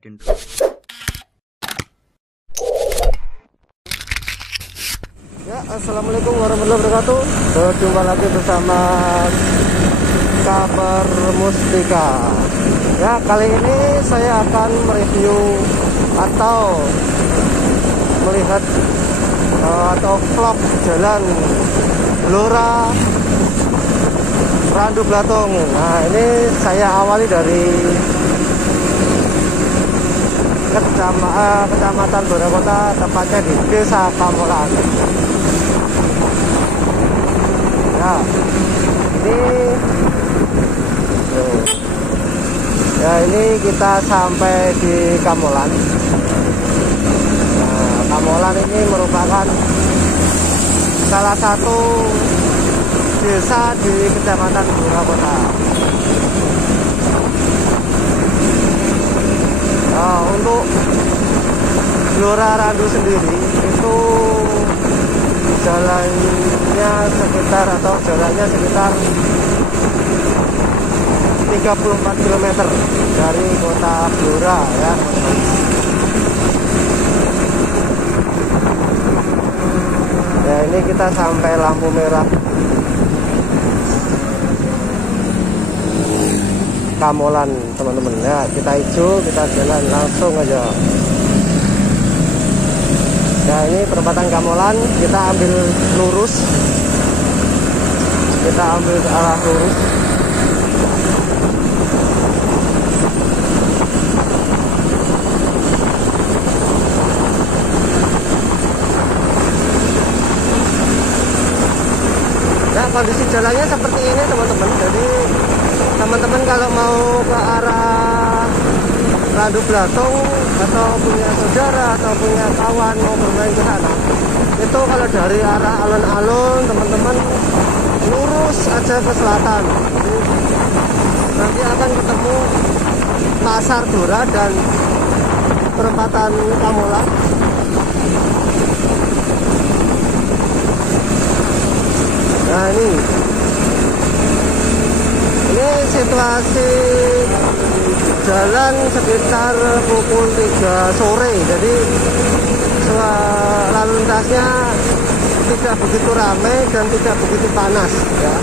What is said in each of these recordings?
Ya, assalamualaikum warahmatullahi wabarakatuh. Berjumpa lagi bersama Kabar Mustika. Ya, kali ini saya akan mereview atau melihat atau vlog jalan Blora Randu Blatung. Nah, ini saya awali dari Kecamatan Blora Kota, tepatnya di Desa Kamolan. Ya, ini kita sampai di Kamolan. Nah, Kamolan ini merupakan salah satu desa di Kecamatan Blora Kota. Nah, untuk Blora Randu sendiri itu jalannya sekitar 34 km dari kota Blora, ya. Ya, ini kita sampai lampu merah Kamolan, teman-teman. Ya, kita hijau, kita jalan langsung aja. Ya, ini perempatan Kamolan, kita ambil lurus. Kita ambil ke arah lurus. Ya, kondisi jalannya seperti ini, teman-teman. Jadi teman-teman kalau mau ke arah Randu Blatung atau punya saudara atau punya kawan mau bermain ke sana, itu kalau dari arah alun-alun teman-teman lurus aja ke selatan. Jadi, nanti akan ketemu Pasar Blora dan perempatan Kamolan. Nah, ini situasi jalan sekitar pukul 3 sore, jadi lalu lintasnya tidak begitu ramai dan tidak begitu panas, ya.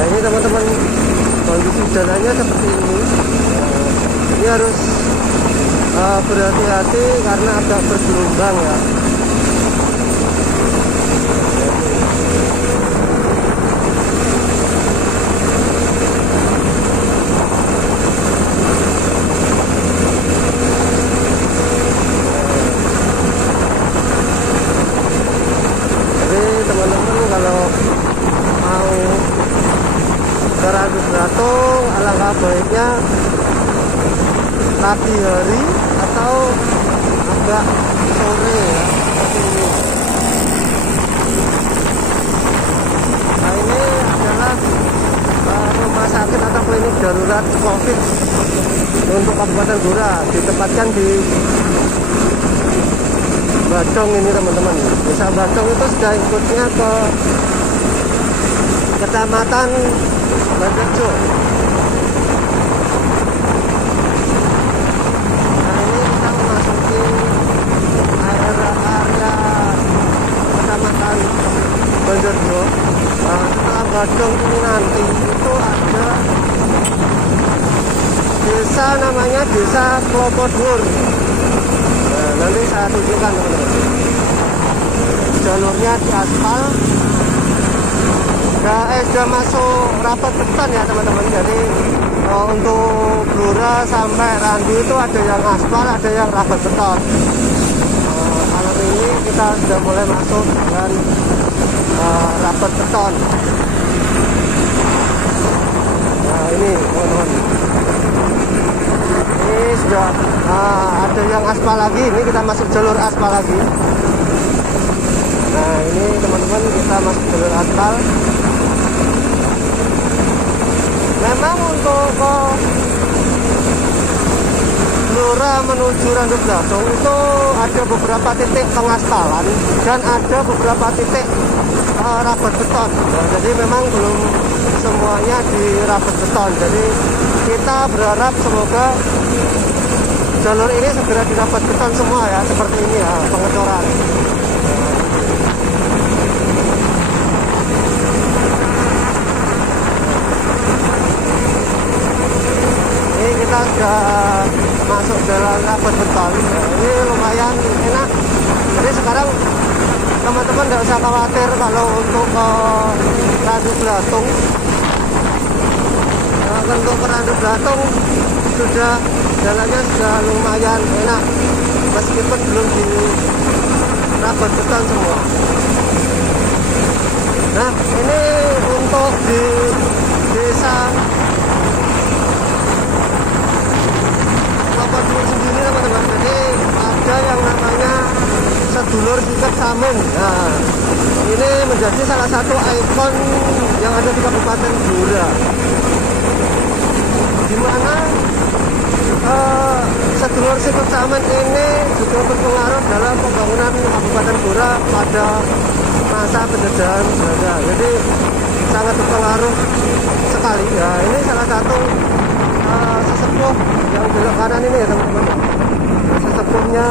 Nah, ini teman-teman, kondisi jalannya seperti ini. Ini harus berhati-hati karena agak bergelombang, ya. Randu Blatung alangkah baiknya pagi hari atau agak sore, ya, seperti ini. Nah, ini adalah rumah sakit atau klinik darurat COVID untuk Kabupaten Blora, ditempatkan di Bacong ini, teman-teman. Desa Bacong itu sudah ikutnya ke Kecamatan Banjarjo. Nah, ini kita memasuki area Kecamatan Banjarjo. Nah, setelah Bacong ini nanti itu ada desa namanya Desa Klopodwur. Nah, nanti saya tunjukkan, teman-teman. Jalurnya di aspal. Sudah masuk rapat beton, ya, teman-teman. Jadi untuk Blora sampai Randu itu ada yang aspal, ada yang rapat beton. Malam ini kita sudah mulai masuk dengan rapat beton. Nah, ini, teman-teman, ini sudah ada yang aspal lagi. Ini kita masuk jalur aspal lagi. Nah, ini, teman-teman, kita masuk jalur aspal. Memang untuk Blora menuju Randu Blatung itu ada beberapa titik pengaspalan dan ada beberapa titik rapat beton. Nah, jadi memang belum semuanya di rapat beton. Jadi kita berharap semoga jalur ini segera didapat beton semua ya, seperti ini ya pengecoran. Ini kita sudah masuk jalan rapat beton. Ini lumayan enak. Jadi sekarang teman-teman nggak usah khawatir kalau untuk Randu Blatung. Untuk Randu Blatung sudah jalannya sudah lumayan enak, meskipun belum di rapat beton semua. Nah, ini untuk di desa Lokodulur sendiri teman-teman. Jadi ada yang namanya sedulur sikap samin. Nah, ini menjadi salah satu ikon yang ada di Kabupaten Blora, di mana sedulur sikap samin ini juga berpengaruh dalam pembangunan Kabupaten Blora pada masa penjajahan Belanda. Jadi sangat berpengaruh sekali ya. Ini salah satu sesepuh yang belok kanan ini ya teman-teman, sesepuhnya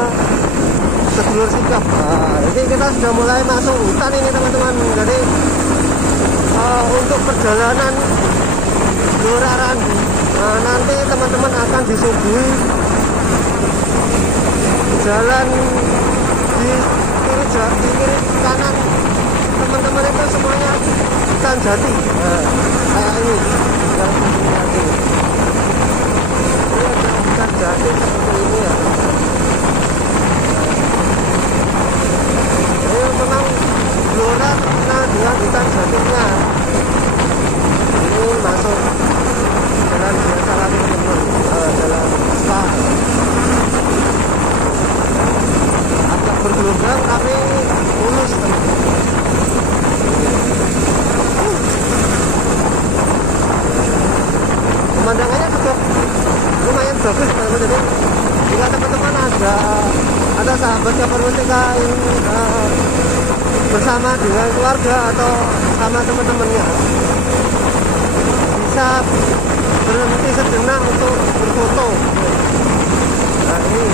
sedulur sikap. Nah, jadi kita sudah mulai masuk hutan ini teman-teman. Jadi untuk perjalanan Blora Randu, nanti teman-teman akan disuguhi jalan di kiri kanan teman-teman itu semuanya hutan jati. Nah, kayak ini jalan jati. Ini ada hutan jati seperti ini ya. Ini memang Blora terkenal dengan hutan jatinya. Ini masuk jalan biasa lagi teman-teman, jalan aspal. Agak bergelombang tapi mulus teman-teman. Pemandangannya juga lumayan bagus teman-teman. Jadi jika teman-teman ada sahabat yang permutika yang bersama dengan keluarga atau sama teman-temannya, bisa berhenti sejenak untuk berfoto. Nah, ini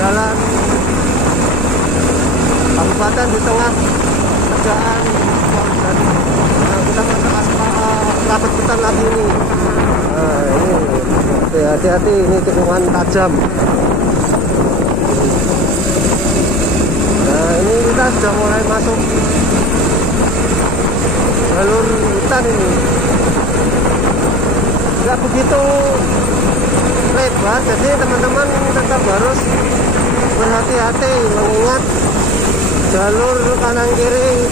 jalan kabupaten di tengah kerjaan. Nah, kita masuk aspal rapat beton lagi ini. Nah, ini hati-hati, ini tikungan tajam. Nah, ini kita sudah mulai masuk jalur hutan ini. Nggak begitu lebar, jadi teman-teman tetap harus berhati-hati mengingat jalur kanan kiri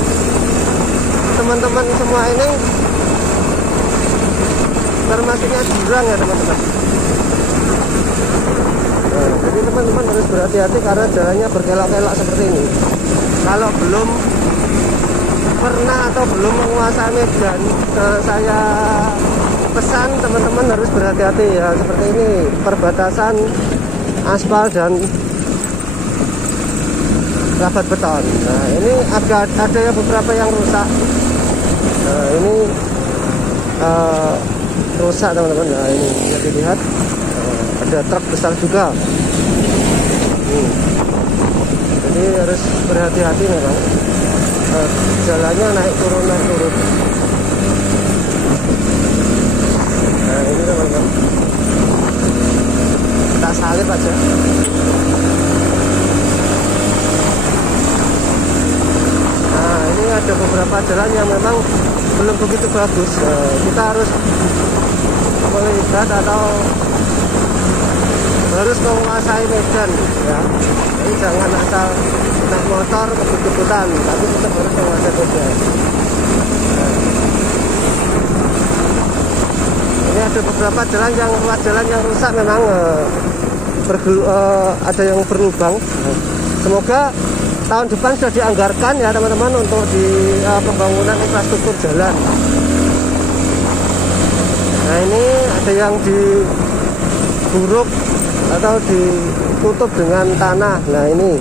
teman-teman semua ini termasuknya jurang ya teman-teman. Nah, jadi teman-teman harus berhati-hati karena jalannya berkelok-kelok seperti ini. Kalau belum pernah atau belum menguasai medan, saya pesan teman-teman harus berhati-hati ya. Seperti ini perbatasan aspal dan rapat beton. Nah, ini ada yang beberapa yang rusak. Nah, ini rusak teman-teman. Nah, ini bisa dilihat ada truk besar juga. Jadi harus berhati-hati memang. Jalannya naik turun. Nah, ini teman-teman, kita salip aja. Nah, ini ada beberapa jalan yang memang belum begitu bagus. Kita harus melihat atau harus menguasai medan ya. Jadi jangan asal naik motor kebut-kebutan, tapi tetap harus menguasai medan. Ini ada beberapa ruas jalan yang rusak memang, ada yang berlubang. Semoga tahun depan sudah dianggarkan ya teman-teman untuk di pembangunan infrastruktur jalan. Nah, ini ada yang diburuk atau ditutup dengan tanah. Nah, ini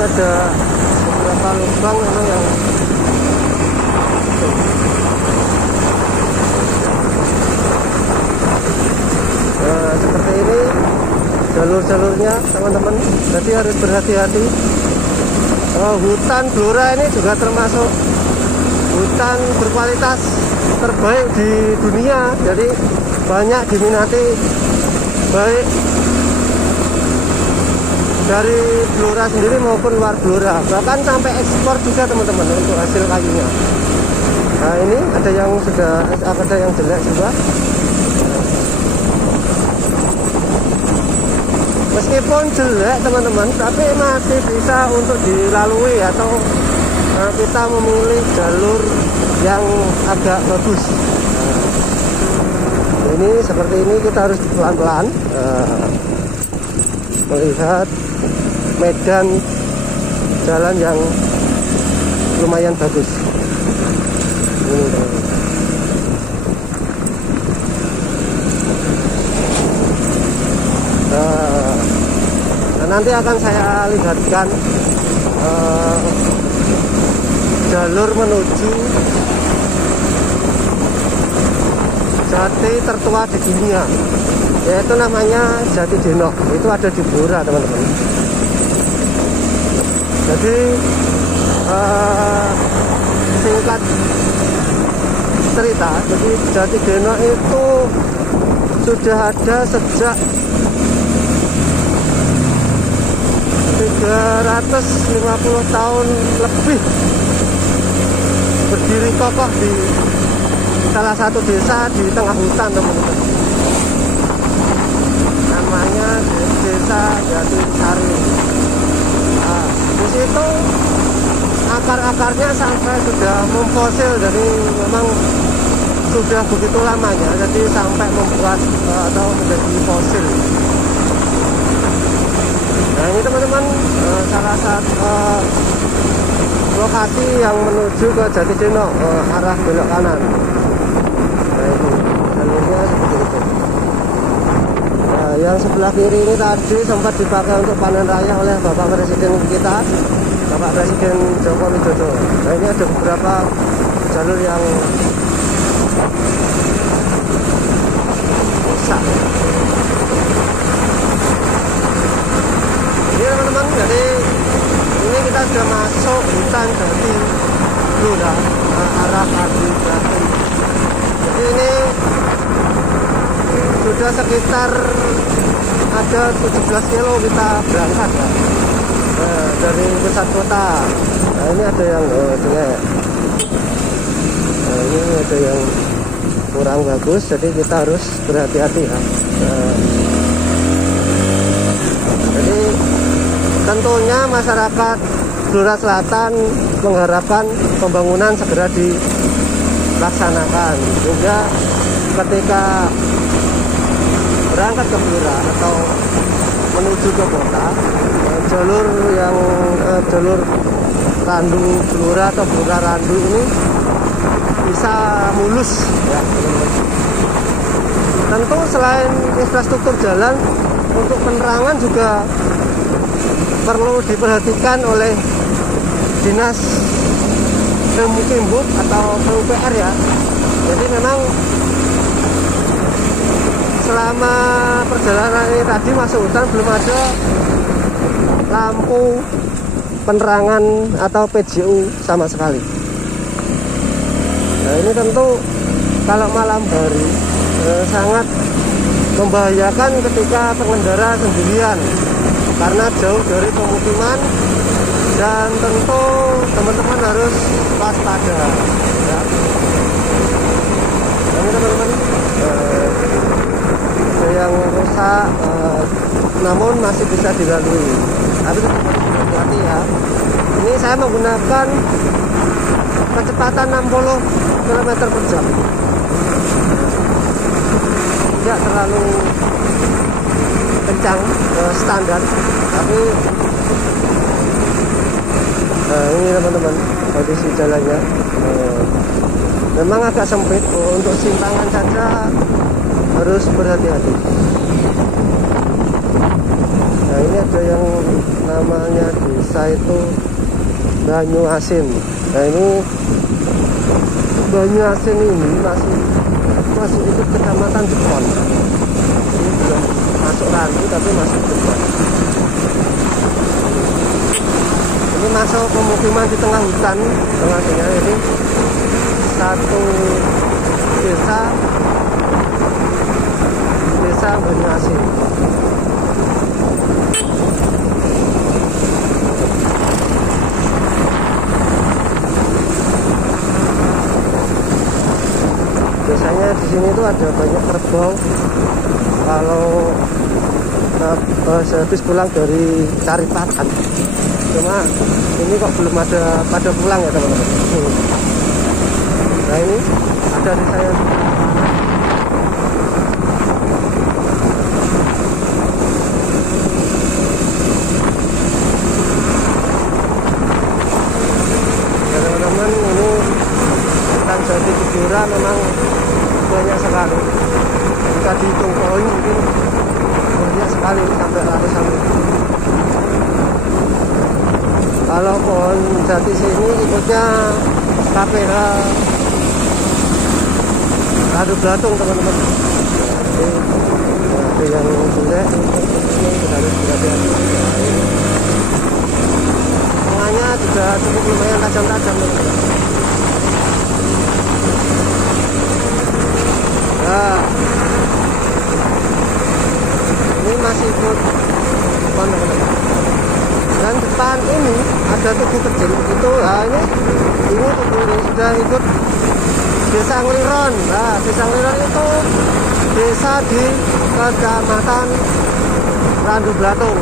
ada beberapa lubang memang yang jalur-jalurnya teman-teman, jadi harus berhati-hati. Hutan Blora ini juga termasuk hutan berkualitas terbaik di dunia, jadi banyak diminati baik dari Blora sendiri maupun luar Blora, bahkan sampai ekspor juga teman-teman untuk hasil kayunya. Nah ini ada yang sudah, ada yang jelek juga. Meskipun jelek teman-teman, tapi masih bisa untuk dilalui atau kita memilih jalur yang agak bagus. Ini seperti ini kita harus pelan-pelan melihat medan jalan yang lumayan bagus. Ini nanti akan saya lihatkan jalur menuju jati tertua di dunia, yaitu namanya Jati Denok. Itu ada di Blora teman-teman. Jadi singkat cerita, jadi Jati Denok itu sudah ada sejak 350 tahun lebih, berdiri kokoh di salah satu desa di tengah hutan teman-teman. Namanya Desa Jatisari. Nah, di situ akar-akarnya sampai sudah memfosil, jadi memang sudah begitu lamanya, jadi sampai membuat atau menjadi fosil. Nah ini teman-teman salah satu lokasi yang menuju ke Jati Denok, arah belok kanan. Nah ini jalurnya seperti itu. Nah, yang sebelah kiri ini tadi sempat dipakai untuk panen raya oleh Bapak Presiden kita, Bapak Presiden Joko Widodo. Nah ini ada beberapa jalur yang rusak. Ini teman-teman, jadi ini kita sudah masuk hutan Jati Blora, arah Padi Jati. Jadi ini sudah sekitar ada 17 kilo kita berangkat ya, dari pusat kota. Nah ini ada yang jelek, nah ini ada yang kurang bagus, jadi kita harus berhati-hati ya. Jadi tentunya masyarakat Blora Selatan mengharapkan pembangunan segera dilaksanakan, sehingga ketika berangkat ke Blora atau menuju ke kota, jalur yang jalur Randu Blora atau Blora Randu ini bisa mulus ya. Tentu selain infrastruktur jalan, untuk penerangan juga perlu diperhatikan oleh Dinas Pemukimbub atau PUPR ya. Jadi memang selama perjalanan ini tadi masuk hutan belum ada lampu penerangan atau PJU sama sekali. Nah ini tentu kalau malam hari sangat membahayakan ketika pengendara sendirian, karena jauh dari pemukiman, dan tentu teman-teman harus waspada ya. Ini teman-teman ada yang rusak, namun masih bisa dilalui, tapi tetap harus hati-hati ya. Ini saya menggunakan kecepatan 60 km/jam, tidak terlalu kencang, standar, tapi ini teman-teman kondisi jalannya memang agak sempit, untuk simpangan saja harus berhati-hati. Nah ini ada yang namanya desa itu Banyu Asin. Nah ini Banyu Asin ini masih itu kecamatan Jepon, ini belum masuk masuk randu tapi masuk depan. Ini masuk pemukiman di tengah hutan, tengah-tengah ini satu desa Banyuasin. Biasanya di sini tuh ada banyak kerbau kalau sehabis pulang dari cari pakan. Cuma ini kok belum ada pada pulang ya teman-teman. Nah ini ada di saya. Ya teman-teman, ini hutan jati Kejora memang banyak sekali. Jika dihitung poin mungkin banyak sekali sampai ratusan. Kalau pohon jati sini ikutnya KPH Radu Blatung teman-teman. Jadi ada yang jelek ini harus berhati-hati. Tengahnya juga cukup lumayan tajam-tajam teman-teman. Nah, ini masih ikut depan teman-teman. Dan depan ini ada tugu kecil itu, nah ini tugu ini sudah ikut Desa Ngliron. Nah, Desa Ngliron itu desa di Kecamatan Randu Blatung.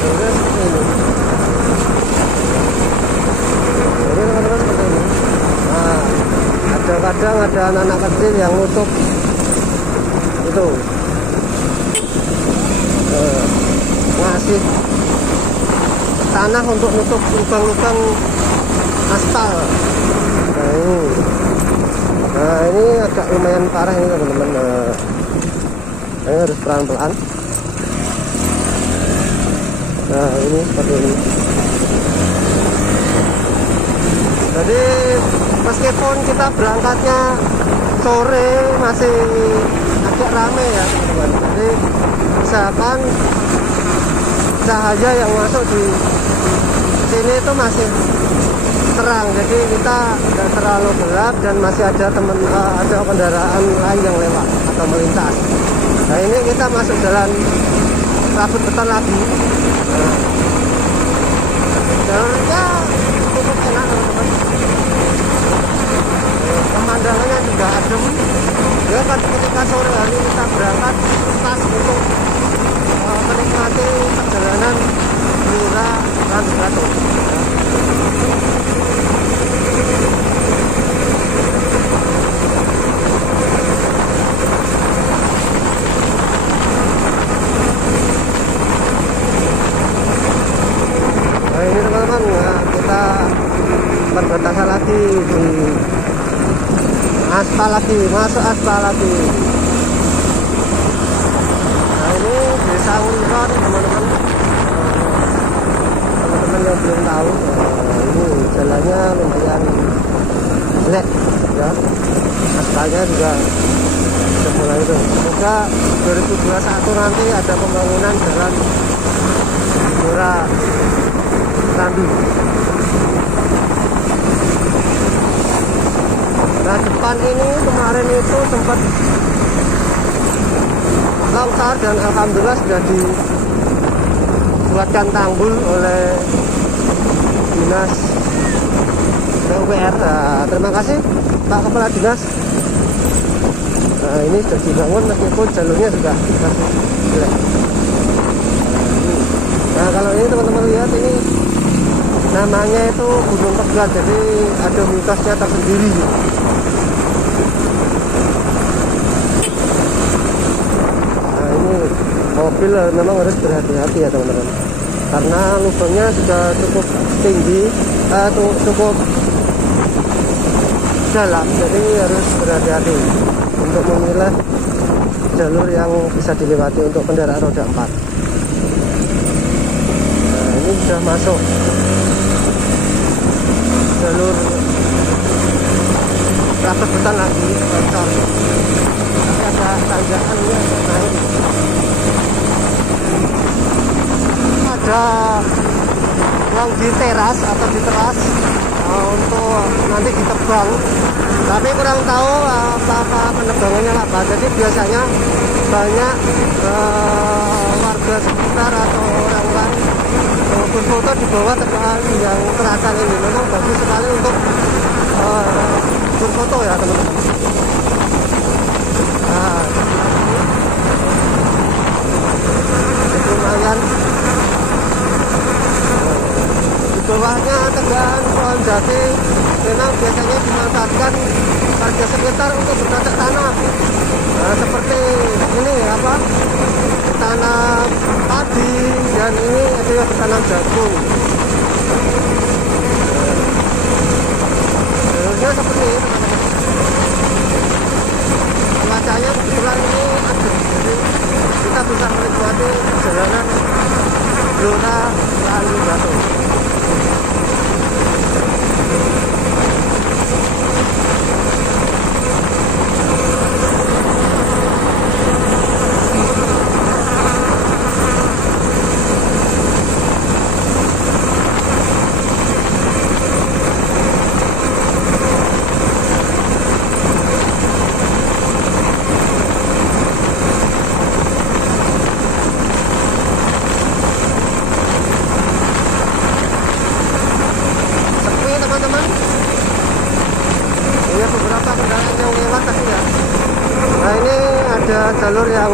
Jadi seperti ini. Jadi teman-teman seperti ini. Nah, kadang ada anak-anak kecil yang nutup itu ngasih tanah untuk nutup lubang-lubang aspal. Nah ini agak lumayan parah ini teman-teman. Ini harus pelan-pelan. Nah ini seperti ini. Jadi meskipun kita berangkatnya sore masih agak rame ya teman-teman. Jadi misalkan cahaya yang masuk di sini itu masih terang, jadi kita tidak terlalu gelap dan masih ada ada kendaraan lain yang lewat atau melintas. Nah ini kita masuk jalan Rabut Beton lagi. Jalurnya cukup enak teman-teman. Pemandangannya juga adem. Ya kan ketika sore hari kita berangkat pas untuk menikmati perjalanan Lura Randu Blatung. Nah ini teman-teman ya, kita perbatasan lagi di aspal lagi, masuk aspal lagi. Nah ini Desa Ngliron teman-teman. Teman-teman yang belum tahu, ini jalannya lumayan jelek ya, aspalnya juga sudah mulai itu. Semoga 2021 nanti ada pembangunan jalan Kejora Randu. Nah depan ini kemarin itu sempat longsor dan alhamdulillah sudah dibuatkan tanggul oleh Dinas PUPR. Nah, terima kasih Pak Kepala Dinas. Nah ini sudah dibangun meskipun jalurnya juga masih jelek. Nah kalau ini teman-teman lihat, ini namanya itu Gunung Pegat, jadi ada mitosnya tersendiri. Nah ini mobil memang harus berhati-hati ya teman-teman, karena lubangnya sudah cukup tinggi, cukup dalam, jadi harus berhati-hati untuk memilih jalur yang bisa dilewati untuk kendaraan roda 4. Nah ini sudah masuk jalur Rabut Beton lagi, bocor. Tapi ada tanjakan ini agak naik. ada yang di teras atau di teras untuk nanti ditebang, tapi kurang tahu apa penebangannya apa. Jadi biasanya banyak warga sekitar atau orang-orang berfoto di bawah tebakan yang terancam ini. Memang bagus sekali untuk berfoto ya teman-teman. Nah, itu lumayan. Di bawahnya tegakan pohon jati memang biasanya dimanfaatkan warga sekitar untuk bercocok tanam. Nah, seperti ini apa? Bertanam padi, dan ini ada yang bertanam jagung. Jalurnya seperti ini teman-teman. Cuacanya kebetulan ini adem, jadi kita bisa menikmati perjalanan Gelora Randu Batu. Jalur yang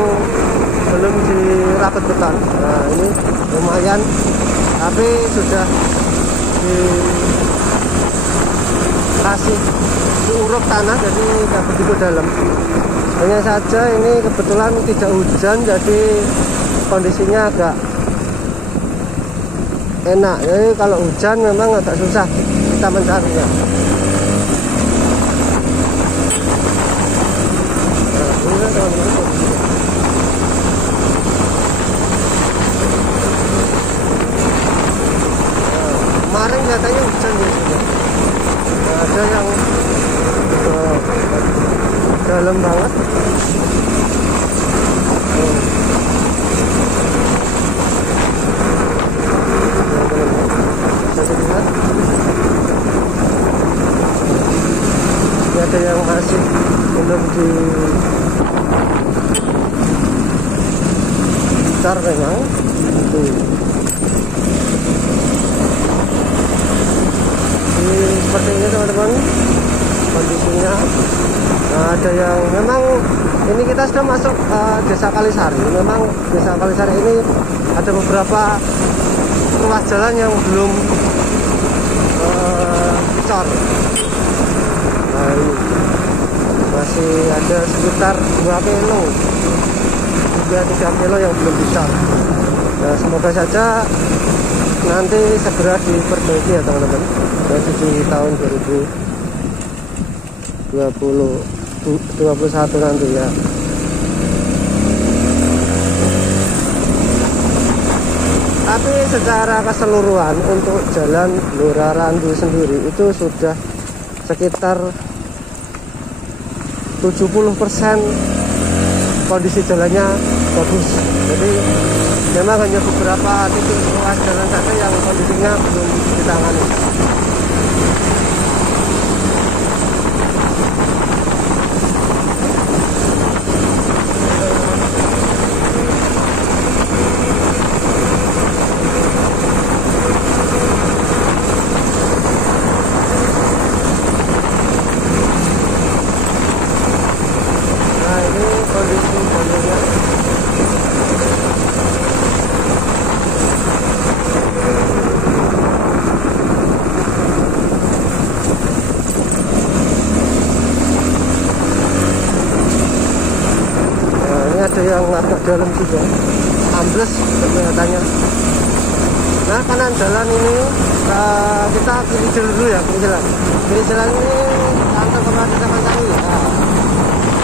belum dirapet beton. Nah, ini lumayan, tapi sudah dikasih diuruk tanah, jadi nggak begitu dalam. Hanya saja ini kebetulan tidak hujan, jadi kondisinya agak enak. Jadi kalau hujan memang agak susah kita mencarinya. Kemarin katanya hujan ya sudah. Ada yang dalam banget. Bisa dilihat. Ini ada yang masih belum dicar memang. Seperti ini teman-teman kondisinya. Nah, ada yang memang ini kita sudah masuk Desa Kalisari. Memang Desa Kalisari ini ada beberapa ruas jalan yang belum dicor. Nah, ini masih ada sekitar 2 kilo hingga 3 kilo yang belum dicor. Nah, semoga saja nanti segera diperbaiki ya teman-teman. Jadi di tahun 2021 nanti ya. Tapi secara keseluruhan untuk jalan Gelora Randu sendiri itu sudah sekitar 70% kondisi jalannya bagus. Jadi memang hanya beberapa titik ruas jalan saja yang kondisinya belum ditangani. Nah, ini kondisi jalurnya. Ada yang agak dalam juga, ambles kelihatannya. Nah, kanan jalan ini kita kiri jalan dulu ya, kiri jalan ini kantor Kepala Desa Pancari ya.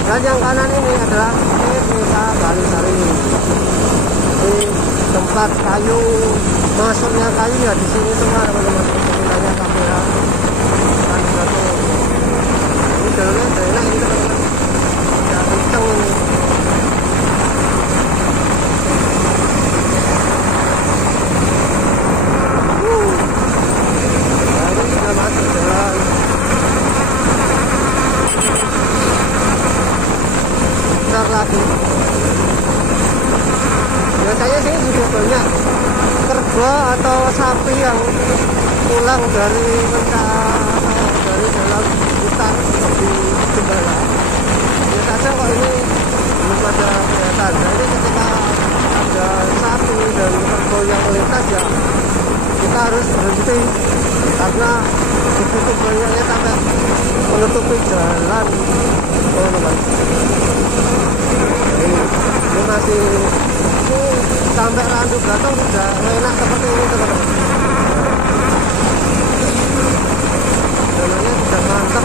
Dan yang kanan ini adalah Desa Kalisari. Ini tempat kayu, masuknya kayu ya di sini semua teman-teman. Penggunanya kamera dan satu. Ini jalurnya enak ini teman-teman. Udah kenceng ini. pulang dari Mencak atau dari jalan putar di Jembala, biasa kok ini belum ada kelihatan. Nah, ini ketika ada sapi dan kerbau yang melintas ya kita harus berhenti karena begitu banyaknya sampai menutupi jalan teman-teman. Ini masih sampai Randu Blatung sudah enak seperti ini teman-teman. Jalannya sudah mantap.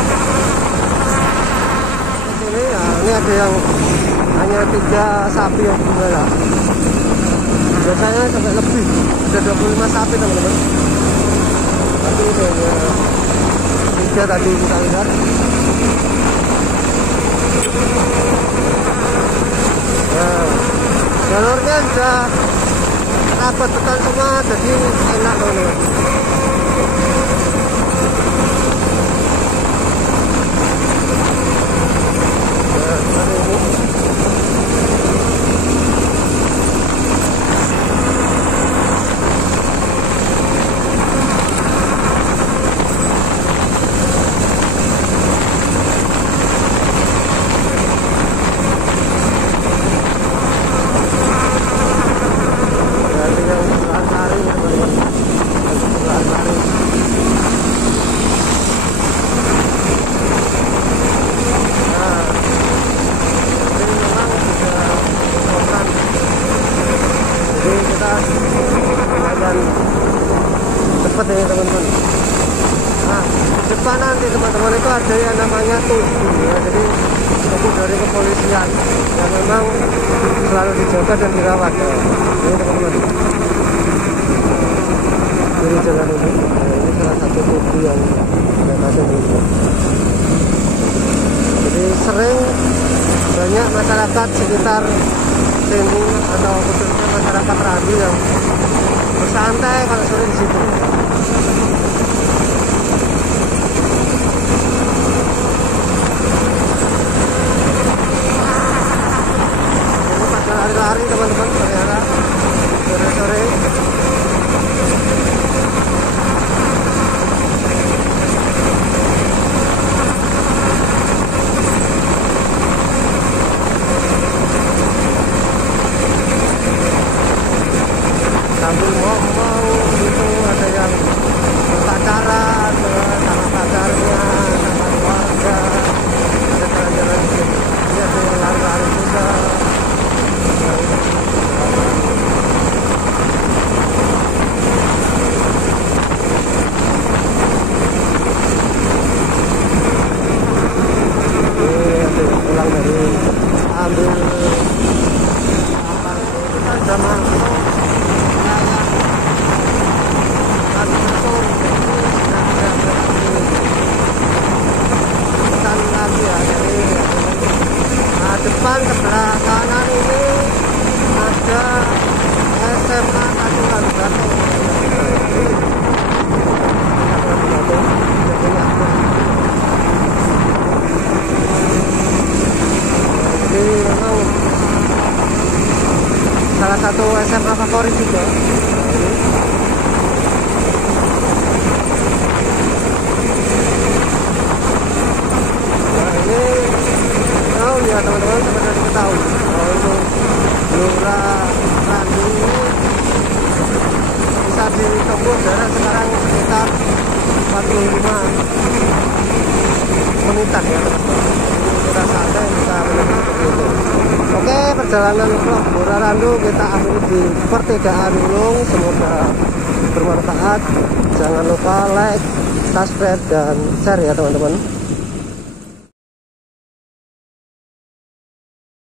Di sini ya, ini ada yang hanya 3 sapi yang gembala. Biasanya sampai lebih, sudah 25 sapi teman-teman. Tapi ini hanya 3 tadi kita lihat. Nah, jalurnya sudah rapat beton semua, jadi enak teman-teman. Nah, seperti ini. Cepat ya teman-teman. Nah, di depan nanti teman-teman itu ada yang namanya tugu ya, jadi tugu dari kepolisian yang memang selalu dijaga dan dirawat ya. Ini teman-teman, ini jalan ini. Nah, ini salah satu tugu yang ada di sini. Jadi sering banyak masyarakat sekitar sini atau khususnya masyarakat Randu yang bersantai kalau sore di situ. Ini pada lari-lari teman-teman ternyata sore-sore. Sambil ngomong gitu, ada yang berpacaran sama pacarnya, sama keluarga, ada jalan-jalan gitu. Ini ada yang lari-lari juga. Ini ada yang pulang dari ambil apa kita sudah masuk lagi ya. Jadi nah, depan sebelah kanan ini ada SMA Randu Blatung. Jadi memang salah satu SMA favorit juga. Ya teman-teman, seperti yang diketahui untuk Lurah Randu ini bisa ditempuh jarak sekarang sekitar 45 menitan ya teman-teman. Kita santai bisa menempuh seperti itu. Oke, perjalanan vlog Lurah Randu kita akhiri di pertigaan Ulung. Semoga bermanfaat. Jangan lupa like, subscribe, dan share ya teman-teman.